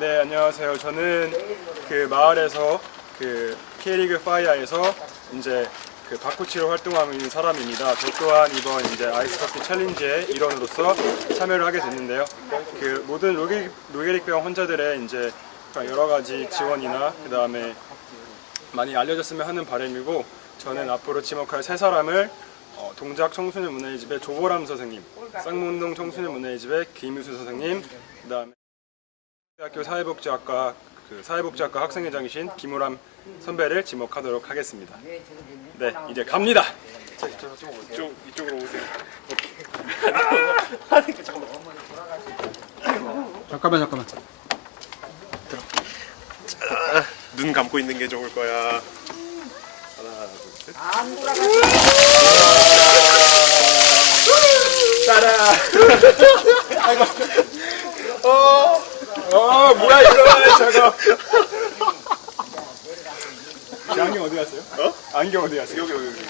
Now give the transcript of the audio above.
네, 안녕하세요. 저는 그 마을에서 그 K리그 파이아에서 이제 그 바코치로 활동하고 있는 사람입니다. 저 또한 이번 이제 아이스hockey 챌린지의 일원으로서 참여를 하게 됐는데요. 그 모든 로게, 로게릭병 환자들의 이제 여러 가지 지원이나 그 다음에 많이 알려졌으면 하는 바람이고 저는 앞으로 지목할 세 사람을 어, 동작 청소년 문화의 집의 조보람 선생님, 쌍문동 청소년 문화의 집의 김유수 선생님, 그 다음에 대학교 사회복지학과 그 사회복지학과 학생회장이신 김우람 선배를 지목하도록 하겠습니다. 네, 이제 갑니다. 좀 이쪽으로 오세요. 잠깐만 잠깐만 눈 감고 있는 게 좋을 거야. 어, 뭐야 이거 저거. 제 안경 어디 갔어요? 어? 안경 어디 갔어요? 여기 여기 여기.